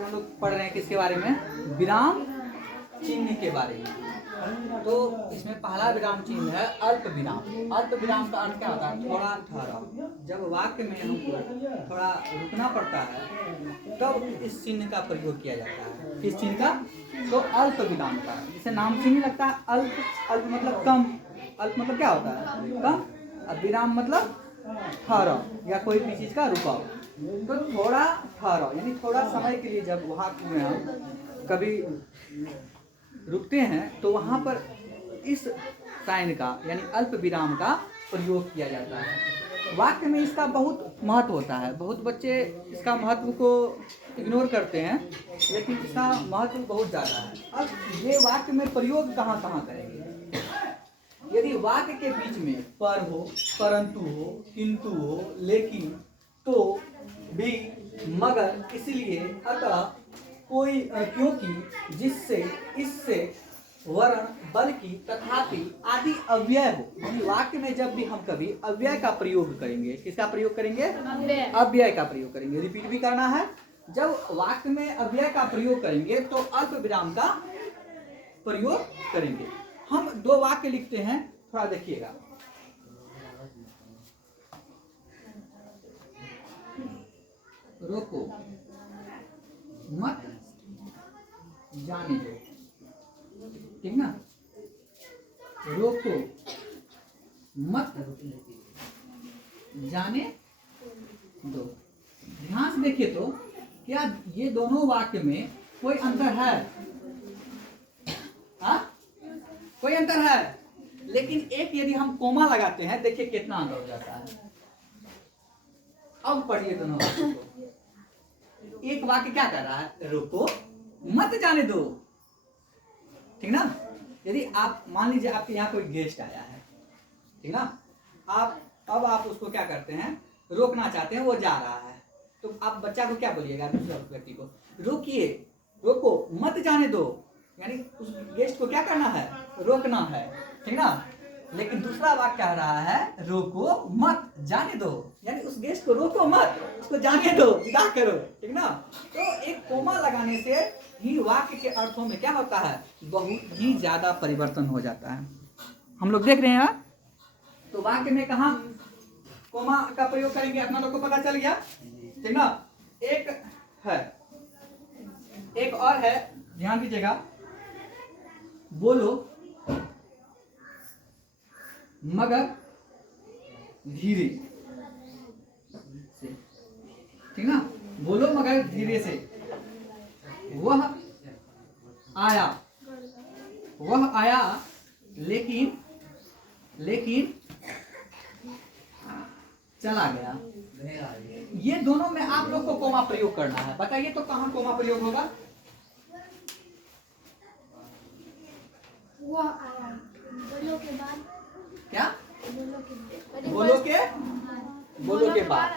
आज हम लोग पढ़ रहे हैं किसके बारे में, विराम चिन्ह के बारे में। तो इसमें पहला विराम चिन्ह है अल्प विराम। अल्प विराम का अर्थ क्या होता है, थोड़ा ठहराव। जब वाक्य में हमको थोड़ा रुकना पड़ता है तब इस चिन्ह का प्रयोग किया जाता है। किस चिन्ह का, तो अल्प विराम का। जिसे नाम से ही लगता है अल्प, अल्प मतलब कम, अल्प मतलब क्या होता है, कम, अब विराम मतलब ठहराव या कोई भी चीज का रुकाव। तो थोड़ा ठहराव यानी थोड़ा समय के लिए जब वाक्य में हम कभी रुकते हैं तो वहाँ पर इस साइन का यानी अल्प विराम का प्रयोग किया जाता है। वाक्य में इसका बहुत महत्व होता है। बहुत बच्चे इसका महत्व को इग्नोर करते हैं, लेकिन इसका महत्व बहुत ज़्यादा है। अब ये वाक्य में प्रयोग कहाँ कहाँ करेंगे, यदि वाक्य के बीच में पर हो, परंतु हो, किंतु हो, लेकिन, तो, भी, मगर, इसलिए, अतः, कोई, क्योंकि, जिससे, इससे, वरन, बल्कि, तथापि आदि अव्यय हो। यानी वाक्य में जब भी हम कभी अव्यय का प्रयोग करेंगे, किसका प्रयोग करेंगे, अव्यय का प्रयोग करेंगे। रिपीट भी करना है, जब वाक्य में अव्यय का प्रयोग करेंगे तो अल्प विराम का प्रयोग करेंगे। हम दो वाक्य लिखते हैं, थोड़ा देखिएगा। रोको मत जाने दो, ठीक ना, रोको मत जाने दो। ध्यान से देखिए तो क्या ये दोनों वाक्य में कोई अंतर है, हा? कोई अंतर है, लेकिन एक यदि हम कोमा लगाते हैं, देखिए कितना अंतर हो जाता है। अब पढ़िए दोनों वाक्य को। एक वाक्य क्या कर रहा है, रुको मत जाने दो, ठीक ना। यदि आप मान लीजिए आपके यहाँ कोई गेस्ट आया है, ठीक ना, आप उसको क्या करते हैं, रोकना चाहते हैं, वो जा रहा है, तो आप बच्चा को क्या बोलिएगा, दूसरे व्यक्ति को, रुकिए, रोको मत जाने दो, यानी उस गेस्ट को क्या करना है, रोकना है, ठीक ना। लेकिन दूसरा वाक्य कह रहा है रोको मत जाने दो, यानी उस गेस्ट को रोको मत, उसको जाने दो, विदा करो, ठीक ना। तो एक कोमा लगाने से ही वाक्य के अर्थों में क्या होता है, बहुत ही ज्यादा परिवर्तन हो जाता है। हम लोग देख रहे हैं। तो वाक्य में कहा कोमा का प्रयोग करेंगे, अपना लोग को पता चल गया, ठीक ना। एक है, एक और है, ध्यान दीजिएगा, बोलो मगर धीरे से, ठीक ना, बोलो मगर धीरे से। वह आया लेकिन चला गया। ये दोनों में आप लोग को कोमा प्रयोग करना है। बताइए तो कहाँ कोमा प्रयोग होगा, वो आया, बोलो के बाद क्या, बोलो के बोलो के बाद,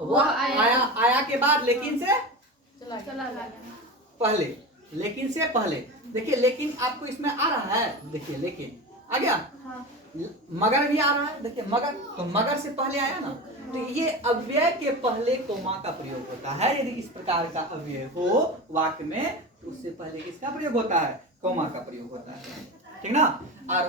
वो आया, आया के बाद, लेकिन से चला गया, पहले, लेकिन से पहले। देखिए लेकिन आपको इसमें आ रहा है, देखिए लेकिन आ गया, हाँ। मगर भी आ रहा है, देखिए मगर, तो मगर से पहले आया ना, तो ये अव्यय के पहले कोमा का प्रयोग होता है। यदि इस प्रकार का अव्यय हो वाक्य में तो उससे पहले किसका प्रयोग होता है, कोमा का प्रयोग होता है, ठीक ना। और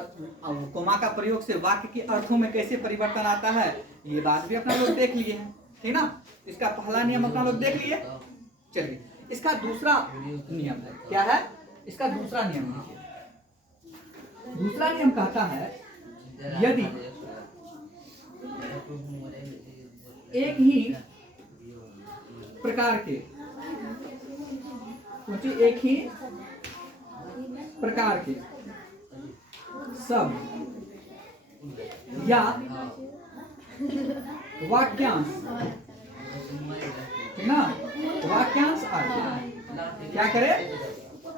कोमा का प्रयोग से वाक्य के अर्थों में कैसे परिवर्तन आता है, ये बात भी अपना लोग देख लिए हैं, ठीक ना। इसका पहला नियम अपना लोग देख लिए। चलिए इसका दूसरा नियम है, क्या है, इसका दूसरा नियम देखिए। दूसरा नियम कहता है यदि एक ही प्रकार के, एक ही प्रकार के शब्द या वाक्यांश, ठीक ना, वाक्यांश आए, क्या करे,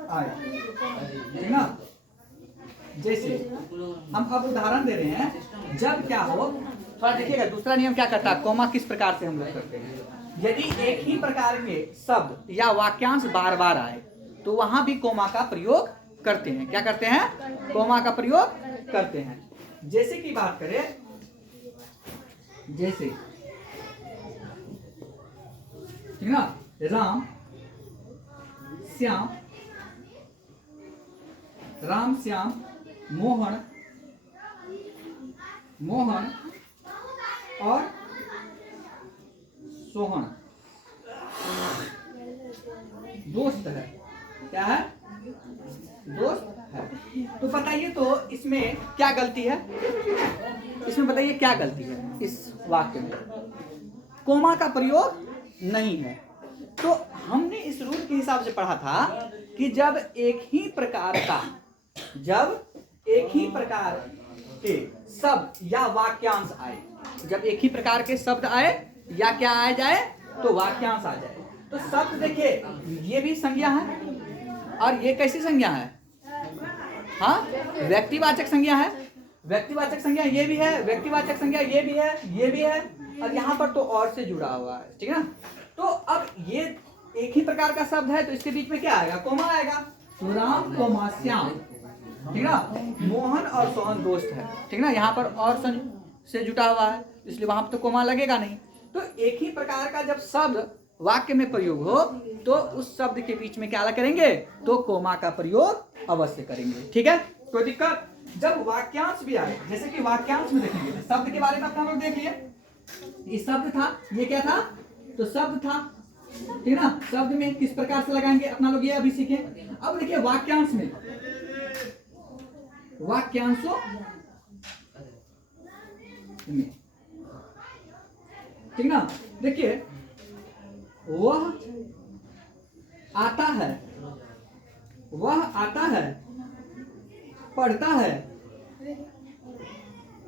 आए, ठीक ना। जैसे हम अब उदाहरण दे रहे हैं, जब क्या हो, थोड़ा देखिएगा दूसरा नियम क्या करता है, कोमा किस प्रकार से हम लोग करते हैं। यदि एक ही प्रकार के शब्द या वाक्यांश बार बार आए तो वहां भी कोमा का प्रयोग करते हैं। क्या करते हैं, कोमा का प्रयोग करते हैं। जैसे की बात करें, जैसे, ठीक ना, राम श्याम, राम श्याम, मोहन, मोहन और सोहन दोस्त है। क्या है? दोस्त है। तो बताइए तो इसमें क्या गलती है? इसमें बताइए क्या गलती है इस वाक्य में? कोमा का प्रयोग नहीं है। तो हमने इस रूल के हिसाब से पढ़ा था कि जब एक ही प्रकार के शब्द या वाक्यांश आए, जब एक ही प्रकार के शब्द आए या क्या आ जाए तो वाक्यांश आ जाए। तो शब्द देखिए, ये भी संज्ञा है और ये कैसी संज्ञा है? हाँ, व्यक्तिवाचक संज्ञा है। व्यक्तिवाचक संज्ञा ये भी है, व्यक्तिवाचक संज्ञा ये भी है, ये भी है, और यहाँ पर तो और से जुड़ा हुआ है। ठीक है ना? तो अब ये एक ही प्रकार का शब्द है तो इसके बीच में क्या आएगा? कोमा आएगा। तो राम कोमा श्याम, ठीक ना? मोहन और सोहन दोस्त है। ठीक ना? यहाँ पर और से जुटा हुआ है इसलिए वहां पर तो कोमा लगेगा नहीं। तो एक ही प्रकार का जब शब्द वाक्य में प्रयोग हो तो उस शब्द के बीच में क्या करेंगे? तो कोमा का प्रयोग अवश्य करेंगे। ठीक है? कोई दिक्कत? जब वाक्यांश भी आए, जैसे कि वाक्यांश में देखेंगे, शब्द के बारे में अपना लोग देख लिए। ये शब्द था, ये क्या था? तो शब्द था। ठीक ना? शब्द में किस प्रकार से लगाएंगे अपना लोग ये अभी सीखें। अब देखिए वाक्यांश में, वाक्यांशों में, ठीक ना? देखिए वह आता है, वह आता है, पढ़ता है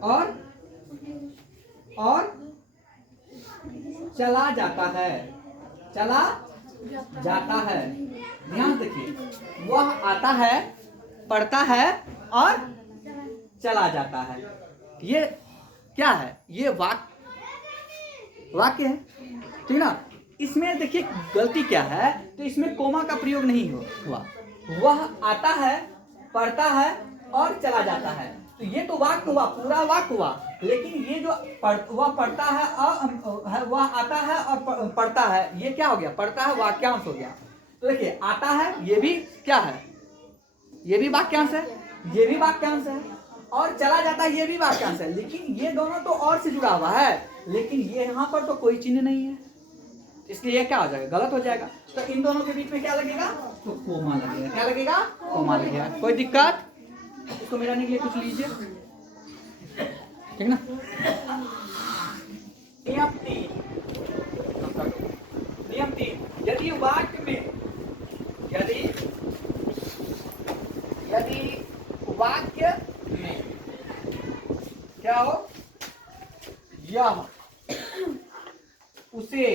और चला जाता है, चला जाता है। ध्यान देखिए, वह आता है, पढ़ता है और चला जाता है। ये क्या है? ये वाक्य है। ठीक ना? इसमें देखिए गलती क्या है, तो इसमें कोमा का प्रयोग नहीं हुआ। वह आता है, पढ़ता है और चला जाता है, तो ये तो वाक्य हुआ, पूरा वाक्य हुआ। लेकिन ये जो वह पढ़ता है, वह आता है और पढ़ता है, ये क्या हो गया? पढ़ता है वाक्यांश हो गया। तो देखिए आता है, ये भी क्या है? ये भी वाक्यांश है, ये भी वाक्यांश है, और चला जाता है, ये भी वाक्यांश है। लेकिन ये दोनों तो और से जुड़ा हुआ है, लेकिन ये यहाँ पर तो कोई चिन्ह नहीं है, इसलिए ये क्या हो जाएगा? गलत हो जाएगा। तो इन दोनों के बीच में क्या लगेगा? तो कोमा लगेगा। क्या लगेगा? कोमा लगेगा। कोई दिक्कत? इसको मिलाने के लिए कुछ लीजिए। ठीक ना? नियम 3, यदि वाक्य में, यदि वाक्य में क्या हो? यह, उसे,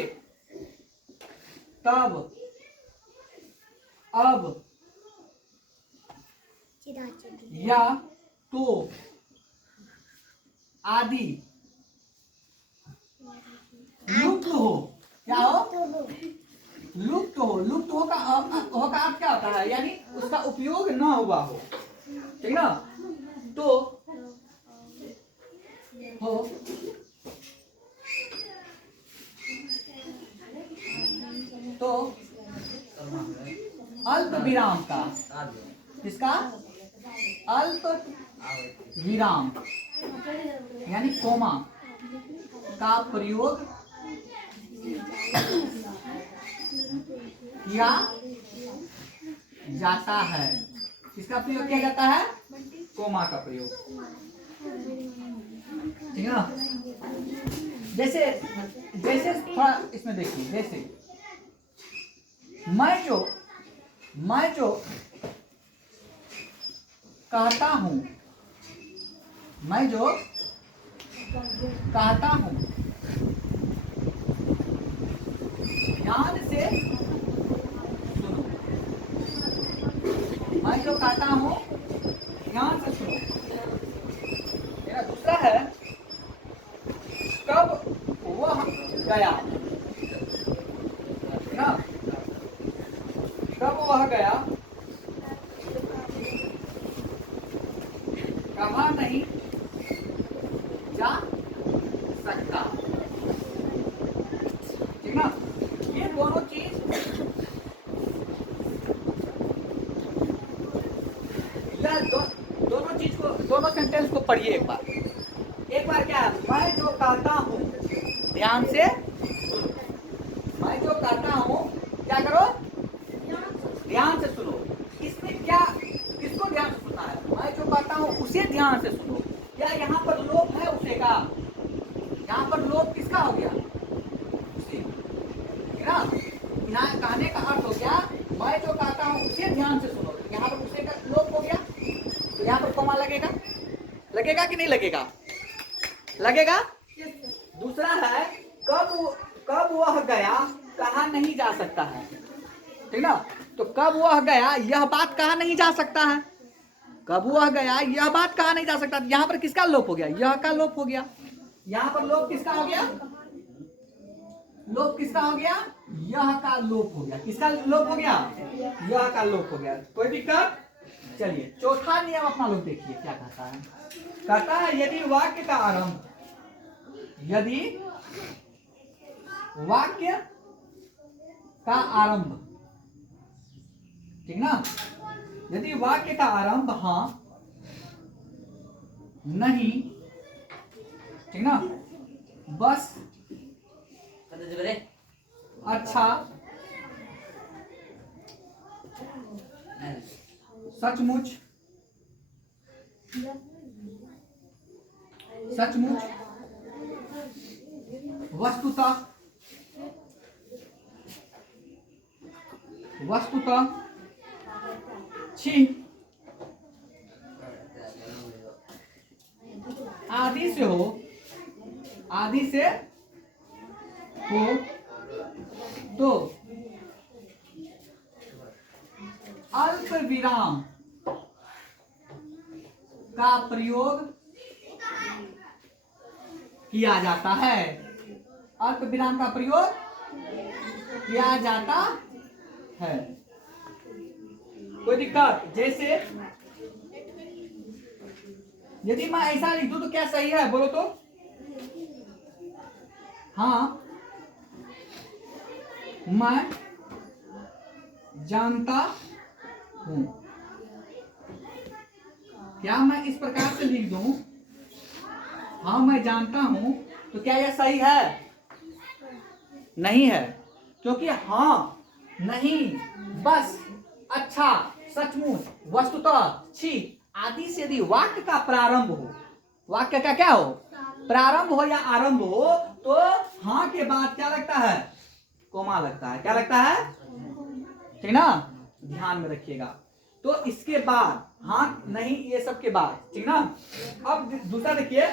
तब, अब या तो आदि लुप्त हो। क्या हो? लुप्त हो। लुप्त हो का अर्थ क्या होता है? यानी उसका उपयोग ना हुआ हो। ठीक ना? तो हो तो अल्प विराम का, किसका? अल्प विराम यानी कोमा का प्रयोग किया जाता है। किसका प्रयोग किया जाता है? कोमा का प्रयोग। ठीक है ना? जैसे थोड़ा इसमें देखिए, जैसे मैं जो कहता हूं, मैं जो कहता हूं, ध्यान से सुनो। मैं जो कहता हूं ध्यान से सुनो। मेरा दूसरा है, कब वह गया ना, कब वह गया, कहा नहीं जा सकता। ठीक ना? ये दोनों चीज दोनों सेंटेंस को पढ़िए एक बार क्या है, मैं जो कहता हूँ, ध्यान से सुनो। मैं जो कहता हूँ, क्या करो, ध्यान से सुनो। इसमें क्या, किसको ध्यान से सुनना है? मैं जो कहता हूँ उसे ध्यान से सुनो। क्या यहाँ पर लोप है उसे का? यहाँ पर लोप किसका हो गया? उसे, ठीक ना? यहाँ कहने का अर्थ हो गया, मैं जो कहता हूँ उसे ध्यान से सुनो। यहाँ पर उसे का लोप हो गया, तो यहाँ पर कोमा लगेगा। लगेगा कि नहीं लगेगा? लगेगा। दूसरा है, कब वह गया कहा नहीं जा सकता है, ठीक ना? तो कब वह गया, यह बात कहा नहीं जा सकता है। कब वह गया, यह बात कहा नहीं जा सकता। यहाँ पर किसका लोप हो गया? यह का लोप हो गया। यहाँ पर लोप किसका हो गया? लोप किसका हो गया? यह का लोप हो गया। किसका लोप हो गया? यह का लोप हो गया। कोई दिक्कत? चलिए चौथा नियम अपना लोग देखिए क्या कहता है। कहता है यदि वाक्य का आरंभ, यदि वाक्य का आरंभ, ठीक ना? यदि वाक्य का आरंभ हाँ, नहीं, ठीक ना, बस, अच्छा, सचमुच, सचमुच, वस्तुतः, वस्तुतः, छी, आदि से हो, आदि से हो, तो अल्प विराम का प्रयोग किया जाता है। अल्प विराम का प्रयोग किया जाता है। कोई दिक्कत? जैसे यदि मैं ऐसा लिख दूं तो क्या सही है? बोलो तो। हाँ, मैं जानता हूं। क्या मैं इस प्रकार से लिख दूं, हाँ मैं जानता हूं, तो क्या यह सही है? नहीं है, क्योंकि हाँ, नहीं, बस, अच्छा, सचमुच, वस्तुतः, छी आदि से यदि वाक्य का प्रारंभ हो, वाक्य का क्या हो? प्रारंभ हो या आरंभ हो, तो हाँ के बाद क्या लगता है? कोमा लगता है। क्या लगता है? ठीक ना? ध्यान में रखिएगा। तो इसके बाद हाँ, नहीं, ये सब के बाद, ठीक ना? अब दूसरा देखिए,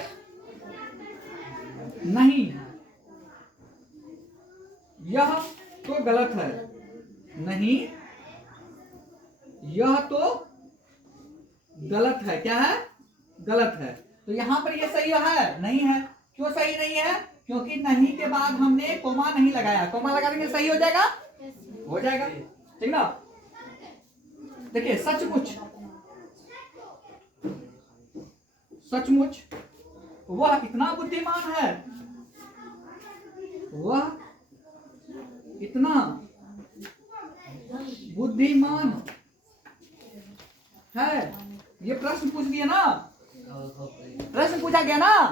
नहीं, यह तो गलत है, नहीं, यह तो गलत है। क्या है? गलत है। तो यहां पर ये सही है? नहीं है। क्यों सही नहीं है? क्योंकि नहीं के बाद हमने कोमा नहीं लगाया। कोमा लगा देंगे सही हो जाएगा? हो जाएगा, ठीक ना? देखिए, सचमुच, सचमुच वह इतना बुद्धिमान है, वह इतना बुद्धिमान है। ये प्रश्न पूछ दिया ना, प्रश्न पूछा गया ना,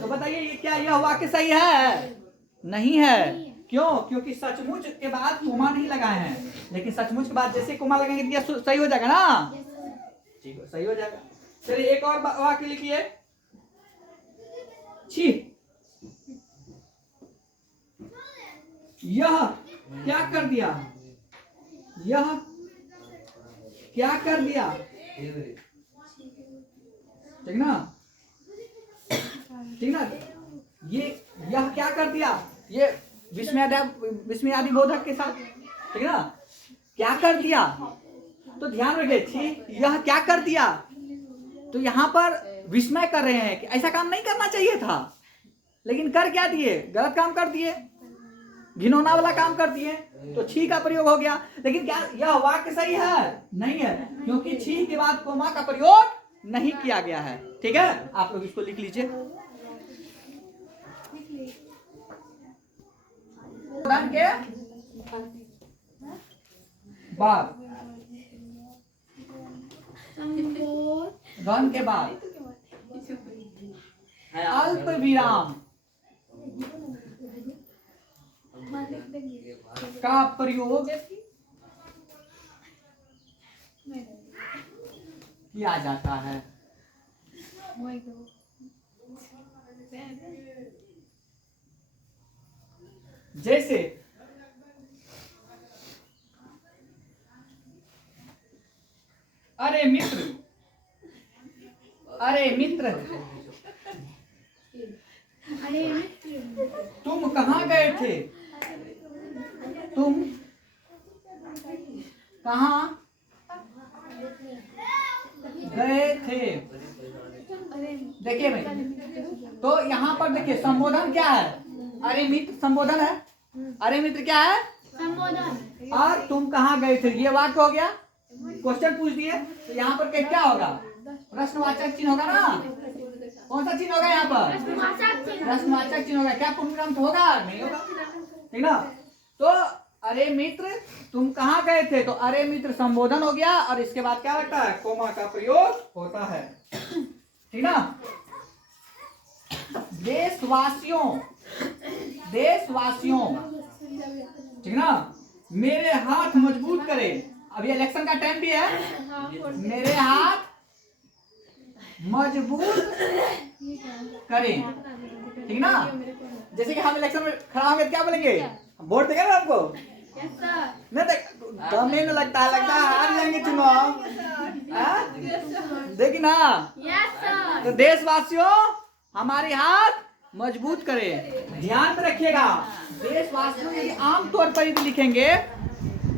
तो बताइए ये क्या, यह वाक्य सही है? नहीं है। क्यों? क्योंकि सचमुच के बाद कोमा नहीं लगाए हैं, लेकिन सचमुच के बाद जैसे कोमा लगाएंगे तो सही हो जाएगा ना? ठीक है, सही हो जाएगा। चलिए एक और वाक्य लिखिए, छी, यह क्या कर दिया, यह क्या कर दिया, ठीक ना? ठीक ना? ये यह क्या कर दिया, ये विस्मयादि बोधक के साथ, ठीक ना? क्या कर दिया, तो ध्यान रखिए, छी यह क्या कर दिया, तो यहां पर विस्मय कर रहे हैं कि ऐसा काम नहीं करना चाहिए था, लेकिन कर क्या दिए? गलत काम कर दिए, घिनौना वाला काम कर दिए, तो छी का प्रयोग हो गया। लेकिन क्या यह वाक्य सही है? नहीं है, क्योंकि छी के बाद कोमा का प्रयोग नहीं किया गया है। ठीक है, आप लोग इसको लिख लीजिए। रन के बाद, रन के बाद अल्प विराम का प्रयोग किया जाता है। जैसे अरे मित्र, अरे मित्र, अरे मित्र, तुम कहाँ गए थे? तुम कहाँ गए थे? देखिए भाई, तो यहाँ पर देखिए संबोधन क्या है? अरे मित्र संबोधन है। अरे मित्र क्या है? संबोधन। और तुम कहाँ गए थे ये वाक्य हो गया। क्वेश्चन पूछ दिए तो यहाँ पर क्या होगा? प्रश्नवाचक चिन्ह होगा ना। कौन सा चिन्ह होगा यहाँ पर? प्रश्नवाचक चिन्ह होगा। क्या पूर्णविराम तो होगा? नहीं होगा, ठीक ना। तो अरे मित्र तुम कहाँ गए थे, तो अरे मित्र संबोधन हो गया और इसके बाद क्या लगता है? कोमा का प्रयोग होता है, ठीक ना। देशवासियों, देशवासियों, ठीक ना। मेरे हाथ मजबूत करें। अभी इलेक्शन का टाइम भी है। मेरे हाथ मजबूत करें, ठीक ना। जैसे कि हम इलेक्शन में खड़ा होंगे क्या बोलेंगे? वोट देगा ना आपको? नहीं दम नहीं लगता है, लगता है हार जाएंगे चुनाव। देखिए ना। तो देशवासियों हमारे हाथ मजबूत करें। ध्यान में रखिएगा, देशवासियों यदि आमतौर पर यदि लिखेंगे,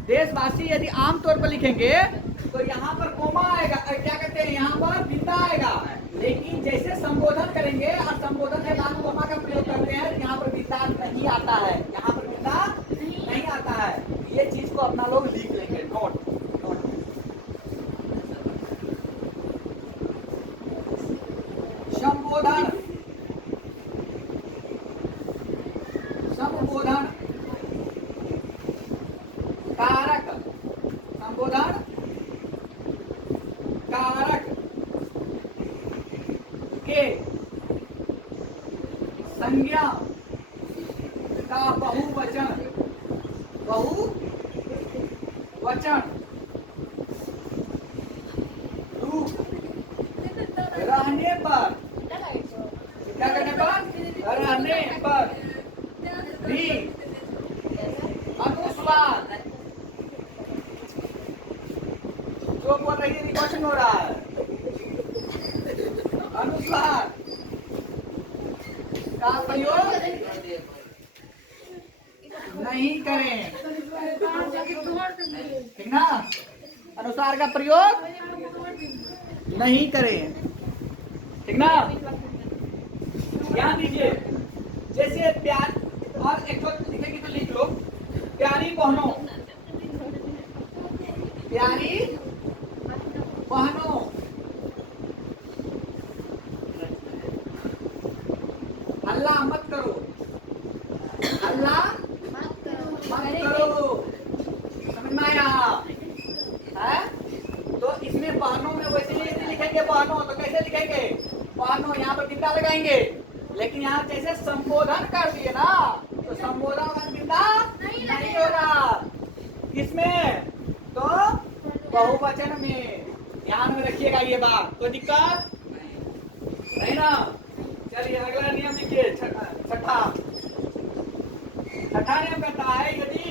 देशवासी यदि आमतौर पर लिखेंगे तो यहाँ पर कोमा आएगा, क्या कहते हैं यहाँ पर बिंदा आएगा। लेकिन जैसे संबोधन करेंगे और संबोधन के बाद कोमा का प्रयोग करते हैं तो यहाँ पर बिंदा नहीं आता है, यहाँ पर बिंदा नहीं आता है। ये चीज को अपना लोग लिख लेंगे, नोट नोट। संबोधन, संबोधन कारक, संबोधन कारक के संज्ञा का बहुवचन, बहुवचन रूप रहने पर, क्या करने पर? रहने पर भी अनुस्वार, जो बोल रही है क्वेश्चन हो रहा है, अनुस्वार का प्रयोग नहीं करें, ठीक ना। अनुसार का प्रयोग नहीं करें, ठीक ना। ध्यान दीजिए, जैसे प्यार और एक लिखेंगे तो लिख लो, प्यारी बहनों, प्यारी बहनों, हल्ला मत करो, हल्ला मत करो, समझ में आया है? तो इसमें बहनों में वैसे ही लिखेंगे बहनों, तो कैसे लिखेंगे? बहनों यहाँ पर बिंदा लगाएंगे, लेकिन यहाँ जैसे संबोधन कर दिए ना तो संबोधन में बिंदा नहीं होगा। किसमें? तो बहुवचन में। ध्यान में रखिएगा ये बात, कोई दिक्कत नहीं ना। चलिए अगला नियम लिखिए, छठा नियम कहता है यदि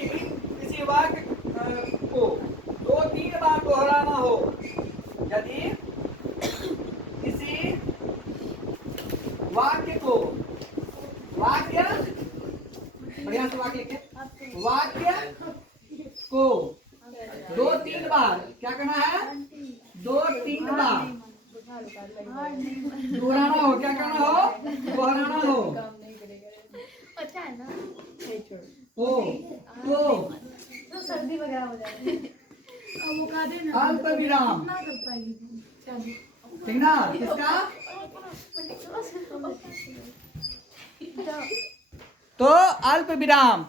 किसी वाक्य को 2-3 बार दोहराना हो, यदि किसी वाक्य को, वाक्य बढ़िया से वाक्य लिखिए, वाक्य को 2-3 बार क्या करना है? 2-3 बार दोहराना हो, क्या करना हो? दोहराना हो। अच्छा है ना। तो सर्दी वगैरह हो जाएगी। अल्प विराम, ठीक ना। किसका? तो अल्प विराम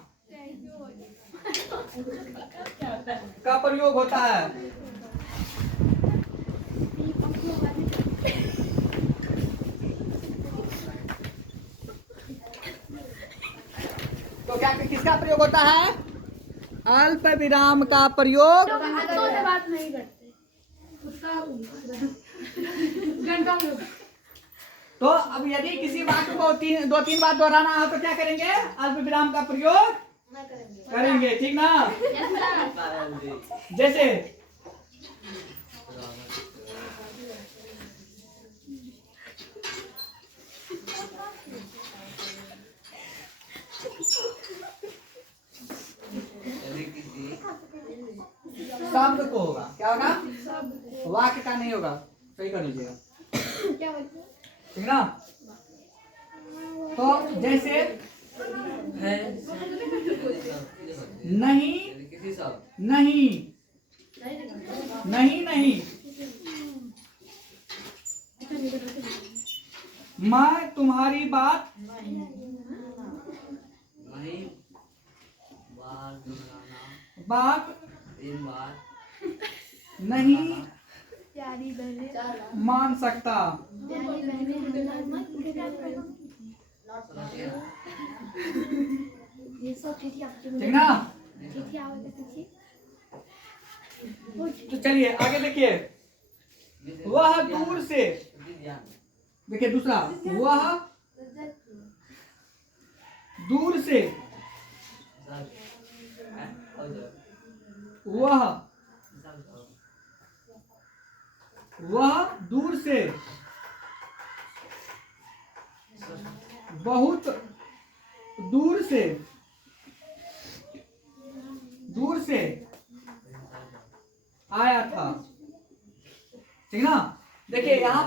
का प्रयोग होता है। किसका प्रयोग होता है? अल्प विराम का प्रयोग हाथों से बात नहीं करते उसका घंटों में तो अब यदि किसी वाक्य को दो तीन बार दोहराना हो तो क्या करेंगे? अल्प विराम का प्रयोग करेंगे, ठीक ना? जैसे शब्द को होगा, क्या होगा? वाक्य का नहीं होगा, सही कर लीजिएगा, क्या बोलते ठीक ना? तो जैसे नहीं नहीं नहीं नहीं, मैं तुम्हारी बात बात नहीं प्यारी बहनें मान सकता, प्यारी बहनें ये सब चिट्ठी आपकी ठीक ना? चिट्ठी आवाज पीछे तो चलिए आगे देखिए, वह दूर से, देखिए दूसरा, वह दूर से, वह दूर से बहुत दूर से आया था, ठीक ना? देखिए यहाँ